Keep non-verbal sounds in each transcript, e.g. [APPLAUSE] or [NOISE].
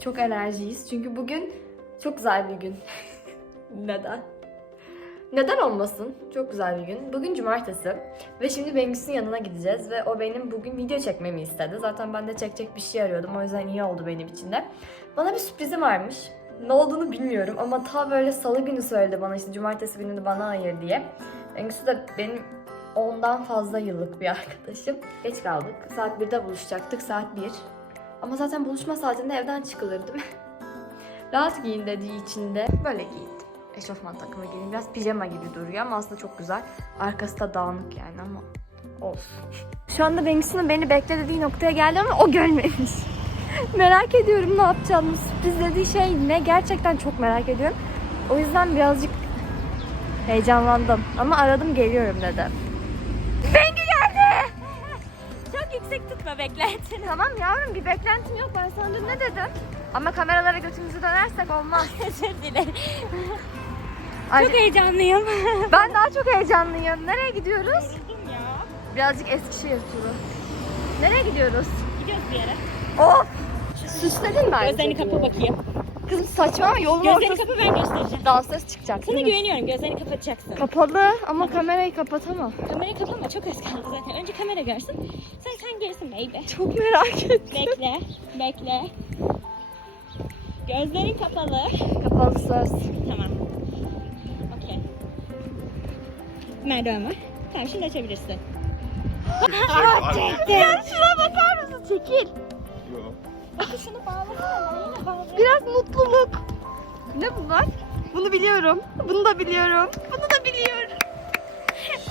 çok enerjiyiz. Çünkü bugün çok güzel bir gün. [LAUGHS] Neden? Neden olmasın? Çok güzel bir gün. Bugün cumartesi ve şimdi Bengüs'ün yanına gideceğiz ve o benim bugün video çekmemi istedi. Zaten ben de çekecek bir şey arıyordum. O yüzden iyi oldu benim için de. Bana bir sürprizi varmış. Ne olduğunu bilmiyorum ama ta böyle salı günü söyledi bana işte cumartesi günü de bana ayır diye. Bengüsü de benim ondan fazla yıllık bir [LAUGHS] arkadaşım. Geç kaldık. Saat 1'de buluşacaktık. Saat 1. Ama zaten buluşma saatinde evden çıkılır değil [LAUGHS] mi? Rahat giyin dediği için de böyle giyindim. Eşofman takımı giydim. Biraz pijama gibi duruyor ama aslında çok güzel. Arkası da dağınık yani ama olsun. [LAUGHS] Şu anda Bengisu'nun beni bekle dediği noktaya geldi ama o görmemiş. [LAUGHS] merak ediyorum ne yapacağını. Sürpriz dediği şey ne? Gerçekten çok merak ediyorum. O yüzden birazcık heyecanlandım. Ama aradım geliyorum dedi. Bengi geldi! Çok yüksek tutma beklentini. Tamam yavrum bir beklentim yok. Ben sana dün ne dedim? Ama kameralara götümüzü dönersek olmaz. [LAUGHS] Özür dilerim. [LAUGHS] Ay, Çok heyecanlıyım. [LAUGHS] ben daha çok heyecanlıyım. Nereye gidiyoruz? Yoruldum ya. Birazcık Eskişehir turu. Nereye gidiyoruz? Gidiyoruz bir yere. Of! Süsledin mi? Gözlerini kapa bakayım. Kızım saçma ama yolun Gözlerini ortası. kapa ben göstereceğim. Dansöz çıkacak. Sana değil mi? güveniyorum. Gözlerini kapatacaksın. Kapalı ama kamerayı kapatamam. Kamerayı kapama. Çok az kaldı zaten. Önce kamera görsün. Sen sen gerisin baby. Çok merak ettim. Bekle. Bekle. Gözlerin kapalı. Kapalı söz. Tamam. Okey. Merdiven var. Tamam şimdi açabilirsin. Ya şuna bakar mısın? Çekil. Şunu bağlasana. Ben yine bağlayayım. Biraz mutluluk. Ne bunlar? Bunu biliyorum. Bunu da biliyorum. Bunu da biliyorum.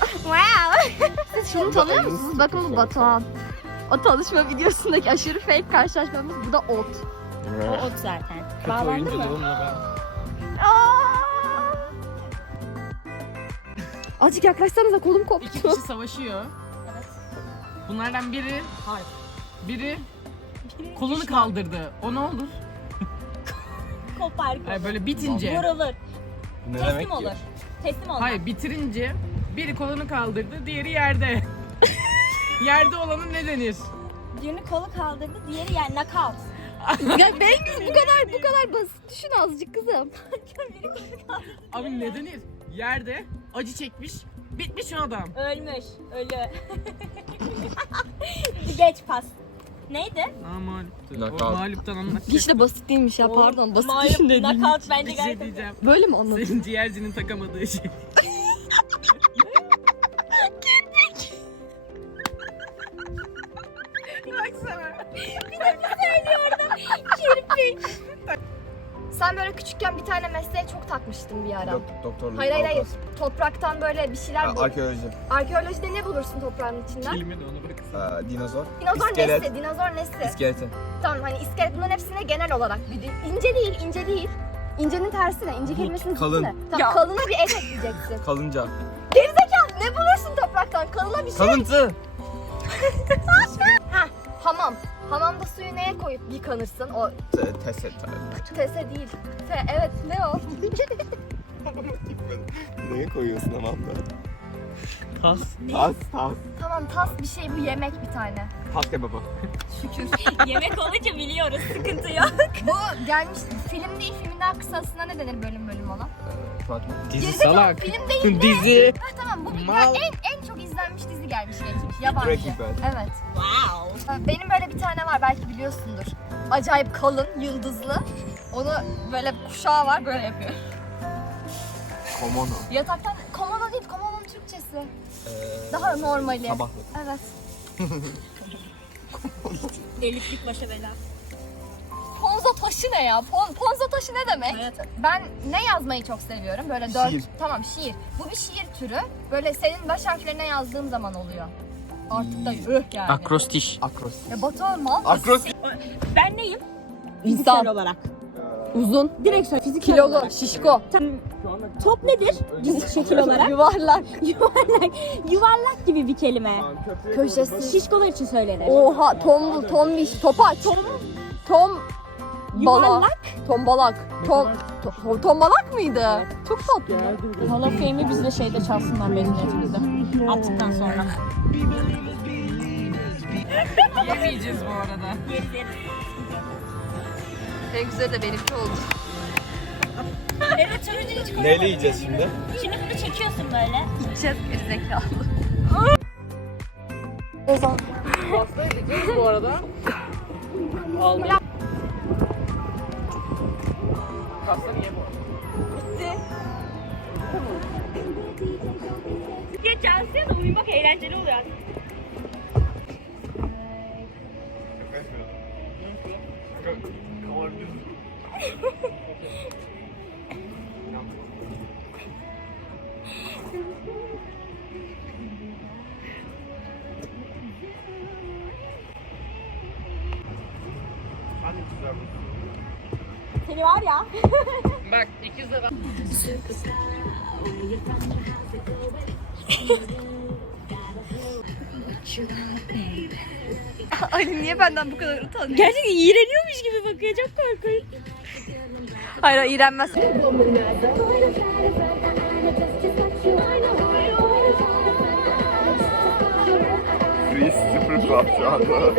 [LAUGHS] wow. Siz şunu tanıyor musunuz? Bakın bu Batuhan. O tanışma videosundaki aşırı fake karşılaşmamız. Bu da ot. O ot zaten. Bağlandı mı? Aa! Azıcık yaklaşsanıza kolum İki koptu. kişi savaşıyor. Evet. Bunlardan biri biri kolunu kaldırdı. O ne olur? [LAUGHS] Kopar. Hayır böyle bitince. Vurulur. Ne Teslim demek olur. ki? Teslim olur. Hayır bitirince biri kolunu kaldırdı, diğeri yerde. [LAUGHS] yerde olana ne denir? Birini kolu kaldırdı, diğeri yani knockout. [LAUGHS] ya Bengüz bu kadar bu kadar basit. Düşün azıcık kızım. Abi ne denir? Yerde acı çekmiş, bitmiş o adam. Ölmüş. Ölü. Geç pas. Neydi? Namalipti. Knockout. O mağluptan anlatacak. Hiç de basit değilmiş ya pardon. Basit Mağlup, dedim. Knockout bence Bir şey gerçekten. diyeceğim. Böyle mi anladın? Senin ciğercinin takamadığı şey. Baksana. Sen böyle küçükken bir tane mesleğe çok takmıştın bir ara. Dok doktorluk. Hayır hayır hayır. avukat. Topraktan böyle bir şeyler Ha, bul. Arkeoloji. Arkeolojide ne bulursun toprağın içinden? Kelime de onu bırakın. Ha, dinozor. Dinozor İskelet. nesi? Dinozor nesi? İskeleti. Tamam hani iskelet bunların hepsine genel olarak bir ince değil, ince değil. İncenin tersi ne? İnce kelimesinin Kalın. ne? Tamam, kalına bir et ekleyeceksin. Kalınca. Gerizekalı ne bulursun topraktan? Kalına bir şey. Kalıntı. [LAUGHS] Ha, hamam. Hamamda suyu neye koyup yıkanırsın? O Te- Teset. tese değil. Te, evet ne o? [LAUGHS] Neye koyuyorsun hamamda? Tas. Tas. Tas. tamam tas bir şey bu yemek bir tane. Tas kebabı. [LAUGHS] Yemek olunca biliyoruz. Sıkıntı yok. [LAUGHS] Bu gelmiş film değil filmin daha kısasına ne denir bölüm bölüm olan? Fragman. Dizi Gerizekalı, salak. Film değil de. Dizi. Ha, tamam bu bir- ya Mal. en en izlenmiş dizi gelmiş geçmiş yabancı. Breaking Bad. Evet. Wow. Benim böyle bir tane var belki biliyorsundur. Acayip kalın, yıldızlı. Onu böyle kuşağı var böyle yapıyor. Komono. Yataktan komodo değil, komononun Türkçesi. Ee, Daha normali. Sabahlık. Evet. [LAUGHS] Eliflik başa bela. Taşı ne ya? Pon, ponza taşı ne demek? Evet. Ben ne yazmayı çok seviyorum? Böyle dört... Şiir. Tamam şiir. Bu bir şiir türü. Böyle senin baş harflerine yazdığım zaman oluyor. Artık da üh yani. Akrostiş. Akros. Ya Batuhan mal. Akros. Ben neyim? İnsan. olarak. Uzun. Direkt söyle. Fiziksel Kilolu. olarak. Şişko. Top nedir? Fizik şekil [LAUGHS] olarak. Yuvarlak. [LAUGHS] Yuvarlak. Yuvarlak gibi bir kelime. Köşesi. Şişkolar için söylenir. Oha tombul, tombiş, topaç. Tom... Bala. Yuvarlak. Tombalak. Tom... to- tombalak mıydı? Çok tatlı. Hall of Fame'i bizde şeyde çalsınlar mezuniyetimizde. Attıktan sonra. Yemeyeceğiz bu arada. En güzeli de benimki oldu. Evet turuncu hiç. Neyle yiyeceğiz şimdi? Şimdi bunu çekiyorsun böyle. İçeceğiz gerizekalı. Pasta yiyeceğiz bu arada. Aldım. Pasta niye bu? Geç Cansu'ya da uyumak eğlenceli oluyor aslında. Seni var ya. [LAUGHS] Bak iki lira. [LAUGHS] Ali niye benden bu kadar utanıyor? Gerçekten iğreniyormuş gibi bakıyor. Çok korkunç. Hayır o iğrenmez. Freeze sıfır şu anda.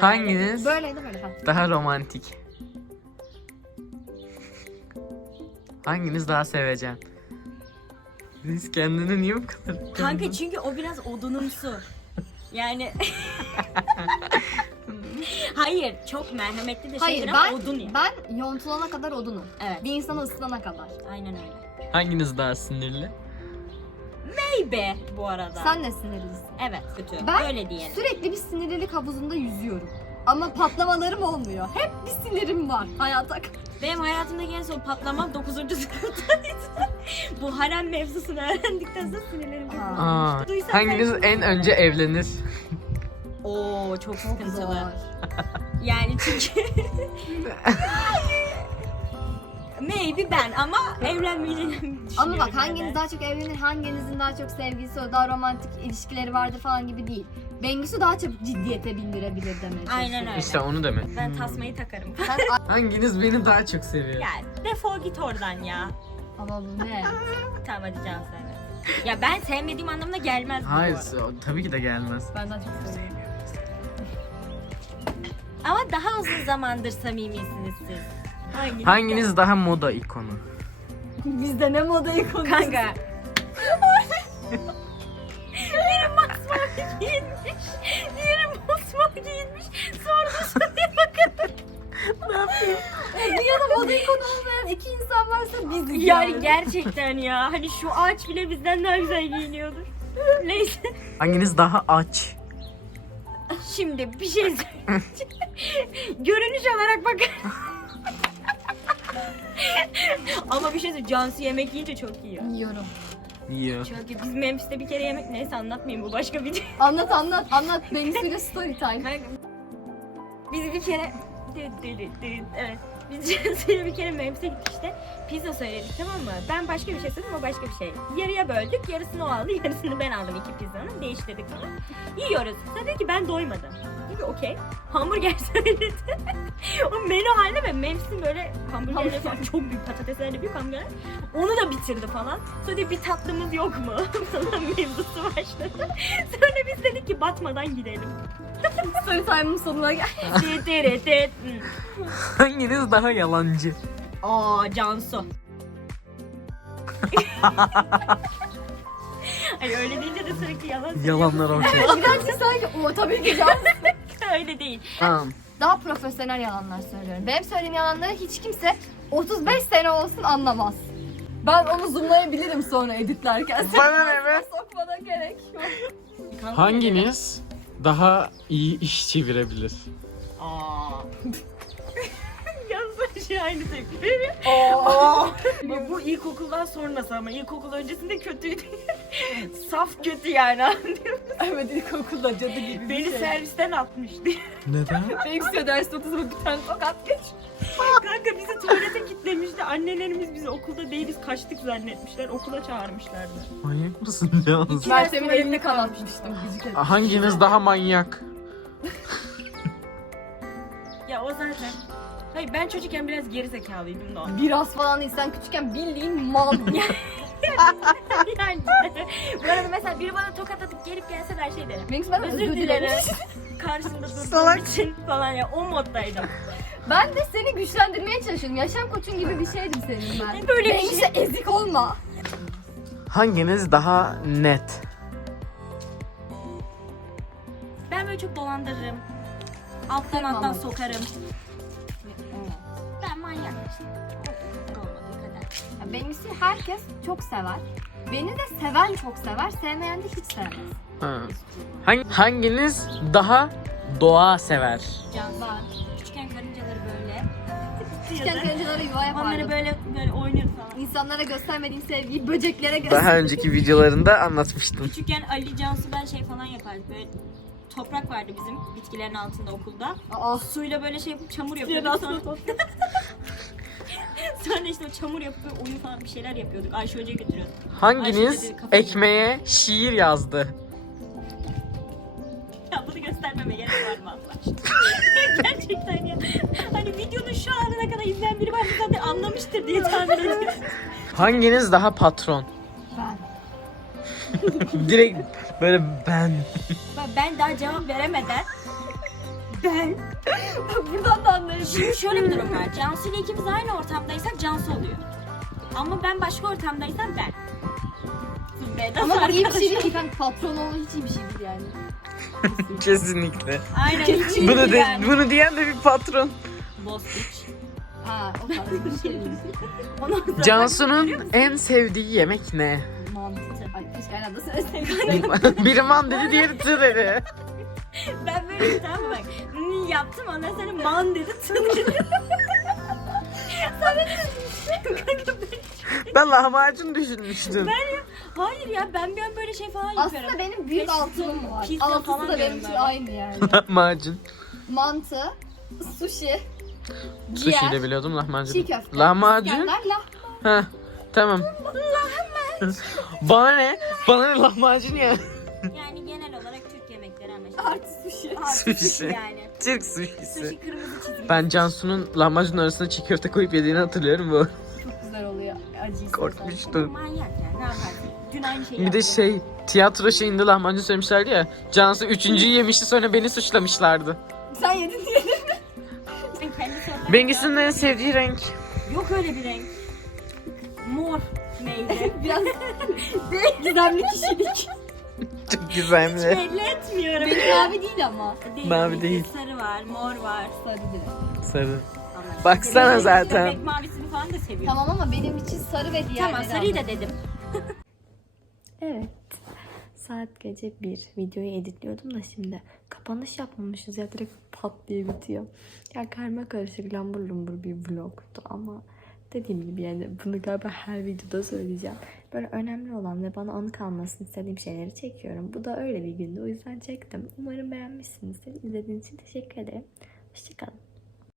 Hanginiz Böyleydi böyle. Ha. daha romantik? Hanginiz daha sevecen? Siz kendini niye bu kadar... Kanka çünkü o biraz odunumsu. Yani [LAUGHS] Hayır, çok merhametli de Hayır şeydir ben, odun ya. ben yontulana kadar odunum. Evet. Bir insanı ısıtana kadar. Aynen öyle. Hanginiz daha sinirli? Hey be bu arada. Sen ne sinirlisin? Evet kötü. Ben Öyle diyelim. Sürekli bir sinirlilik havuzunda yüzüyorum. Ama patlamalarım olmuyor. Hep bir sinirim var hayata. Benim hayatımdaki en son patlamam 9. sınıftaydı. Bu harem mevzusunu öğrendikten sonra sinirlerim bozuldu. Aa, hanginiz sen- en önce evlenir? Oo çok Çok sıkıntılı. zor. [LAUGHS] Yani çünkü [LAUGHS] Maybe ben ama evlenmeyeceğimi düşünüyorum. Ama bak hanginiz daha çok evlenir, hanginizin daha çok sevgilisi, o daha romantik ilişkileri vardır falan gibi değil. Bengüsü daha çabuk ciddiyete bindirebilir demeye Aynen öyle. İşte onu demek. Ben tasmayı takarım. [LAUGHS] Hanginiz beni daha çok seviyor? ya defol git oradan ya. Ama bu ne? [LAUGHS] Tamam hadi can sen. Ya ben sevmediğim anlamına gelmez bu Hayır, arada. o- tabii ki de gelmez. Ben daha çok seviyorum. Ama daha uzun zamandır samimisiniz siz. Hanginiz? Hanginiz daha moda ikonu? Bizde ne moda ikonu? Kanka. [LAUGHS] Biri masmavi. İnsan varsa biziz Yani gerçekten ya. Hani şu ağaç bile bizden daha güzel giyiniyordur. Neyse. Hanginiz daha aç? Şimdi bir şey söyleyeceğim. Görünüş olarak bakın. Ama bir şey söyleyeyim. Cansu yemek yiyince çok yiyor. Yiyorum. Yiyor. Çünkü biz Memphis'te bir kere yemek neyse anlatmayayım bu başka video. Anlat anlat anlat. Bengüsüyle story time. Biz bir kere evet. Biz [LAUGHS] Cansu'yla bir kere Memphis'e gittik işte. Pizza söyledik tamam mı? Ben başka bir şey söyledim o başka bir şey. Yarıya böldük. Yarısını o aldı. Yarısını ben aldım iki pizzanın. Değiştirdik falan. Yiyoruz. Sonra dedi ki ben doymadım. Dedi okey. Hamburger [LAUGHS] söyledi. o menü haline ve Memphis'in böyle hamburgerleri falan çok büyük patateslerle büyük hamburgerler. Onu da bitirdi falan. Sonra dedi bir tatlımız yok mu? [LAUGHS] falan mevzusu başladı. Sonra biz dedik ki batmadan gidelim. [LAUGHS] story time'ın sonuna gel. Dit. Hmm. Hanginiz daha yalancı? Aa Cansu. Ay öyle deyince de sürekli yalan söylüyor. Yalanlar ortaya. Gerçi sanki o tabii ki can. Öyle değil. Tamam. Daha profesyonel yalanlar söylüyorum. Benim söylediğim yalanları hiç kimse 35 sene olsun anlamaz. Ben onu zoomlayabilirim sonra editlerken. Bana ne be? Sokmana gerek yok. Hanginiz daha iyi iş çevirebilir? Aa. Yazdığı şey aynı tepki. Bu, bu ilkokuldan sonrası ama ilkokul öncesinde kötüydü. [LAUGHS] Saf kötü yani. Evet ilkokulda cadı gibi bir Beni şey. servisten atmıştı. Neden? [LAUGHS] Benim derste otuzuma bir tane tokat geç. Kanka bizi tuvalete kilitlemişti. Annelerimiz bizi okulda değiliz kaçtık zannetmişler. Okula çağırmışlardı. Manyak mısın Cansu? Meltem'in elini kanatmıştım gıcık ettim. Hanginiz daha manyak? Ya o zaten. Hayır ben çocukken biraz geri zekalıydım da. Biraz falan değil. Sen küçükken bildiğin mal. [LAUGHS] yani. Bu arada mesela biri bana tokat atıp gelip gelse ben şey derim. Benimki ben Özür dilerim. [LAUGHS] Karşımda durduğum Salak. için falan ya o moddaydım. Ben de seni güçlendirmeye çalışıyorum. Yaşam koçun gibi bir şeydim senin ben. [LAUGHS] Böyle bir Benimki şey. ezik olma. Hanginiz daha net? Ben böyle çok dolandırırım. Alttan alttan Anladım. sokarım. Ben manyak işte. Olmadığı kadar. Ya Benimkisi herkes çok sever. Beni de seven çok sever, sevmeyen de hiç sevmez. Ha. Hang- hanginiz daha doğa sever? Cansu. Küçükken karıncaları böyle. Küçükken karıncalara yuva Onları yapardım. böyle böyle oynuyordu falan. İnsanlara göstermediğim sevgiyi böceklere göster. Daha önceki videolarında anlatmıştım. Küçükken Ali Cansu ben şey falan yapardık böyle toprak vardı bizim bitkilerin altında okulda. Aa, Suyla böyle şey yapıp çamur yapıyorduk sonra. [LAUGHS] sonra işte çamur yapıp oyun falan bir şeyler yapıyorduk. Ayşe Hoca'ya götürüyorduk. Hanginiz Ayşe dedi, kafayı- ekmeğe şiir yazdı? [LAUGHS] Ya bunu göstermeme gerek var mı Allah? [LAUGHS] Gerçekten ya. Hani videonun şu anına kadar izleyen biri var zaten anlamıştır diye tahmin ediyorum. Hanginiz daha patron? ben. [LAUGHS] Direkt böyle. Ben- Ben daha cevap veremeden ben [LAUGHS] Buradan da anlarım. Şimdi şöyle bir durum var. Cansu ile ikimiz aynı ortamdaysak Cansu oluyor. Ama ben başka ortamdaysam ben. B'den Ama iyi bir şey değil kanka patron olma hiç iyi bir şey değil yani. [LAUGHS] Kesinlikle. Aynen hiç iyi Bunu değil de, yani. bunu diyen de bir patron. Boss bitch. Ha o tarz bir şey [LAUGHS] Cansu'nun en sevdiği yemek ne? Mantı. Ay keşke aynı anda söyleseydim. Biri man dedi, diğeri tı dedi. [LAUGHS] ben böyle bir tane bak. "Hmm, yaptım ondan sonra man dedi tın dedi. Ben lahmacun düşünmüştüm. Hayır ya ben bir an böyle şey falan yapıyorum. Aslında benim büyük altınım var. pizza Altısı falan da diyorum benim için böyle. aynı yani. Lahmacun. Mantı, sushi, Sushi de biliyordum lahmacun. çiğ köfte. Lahmacun. İskender, lah. Ha, tamam. Bana ne? Bana ne lahmacun ya? Yani Artı sushi. Artı Sushi. yani. Türk sushisi. Sushi kırmızı çizgi. Ben Cansu'nun lahmacun arasına çiğ köfte koyup yediğini hatırlıyorum bu. Çok güzel oluyor. Acıysa. Korkmuştum. Manyak yani ne yaparsın? Dün aynı şeyi Bir de yaptım. şey tiyatro şeyinde lahmacun söylemişlerdi ya. Cansu üçüncüyü yemişti sonra beni suçlamışlardı. Sen yedin diye. Ben kendi sorularımda- Bengis'in en sevdiği renk. Yok öyle bir renk. Mor meyve. [LAUGHS] Biraz [LAUGHS] gizemli kişilik. Çok güzelli. Belli etmiyorum. Benim mavi değil ama. Değil, Mavi değil. Sarı var, mor var. Sarı direkt. Sarı. Ama Baksana işte zaten. Bebek mavisini falan da seviyorum. Tamam ama benim için sarı ve diğerleri Tamam sarıyı da dedim. [LAUGHS] Evet. Saat gece 1. Videoyu editliyordum da şimdi. Kapanış yapmamışız ya direkt pat diye bitiyor. Ya karma karışık lambur lumbur bir vlogtu ama dediğim gibi yani bunu galiba her videoda söyleyeceğim. Böyle önemli olan ve bana anı kalmasını istediğim şeyleri çekiyorum. Bu da öyle bir gündü o yüzden çektim. Umarım beğenmişsinizdir. İzlediğiniz için teşekkür ederim. Hoşçakalın.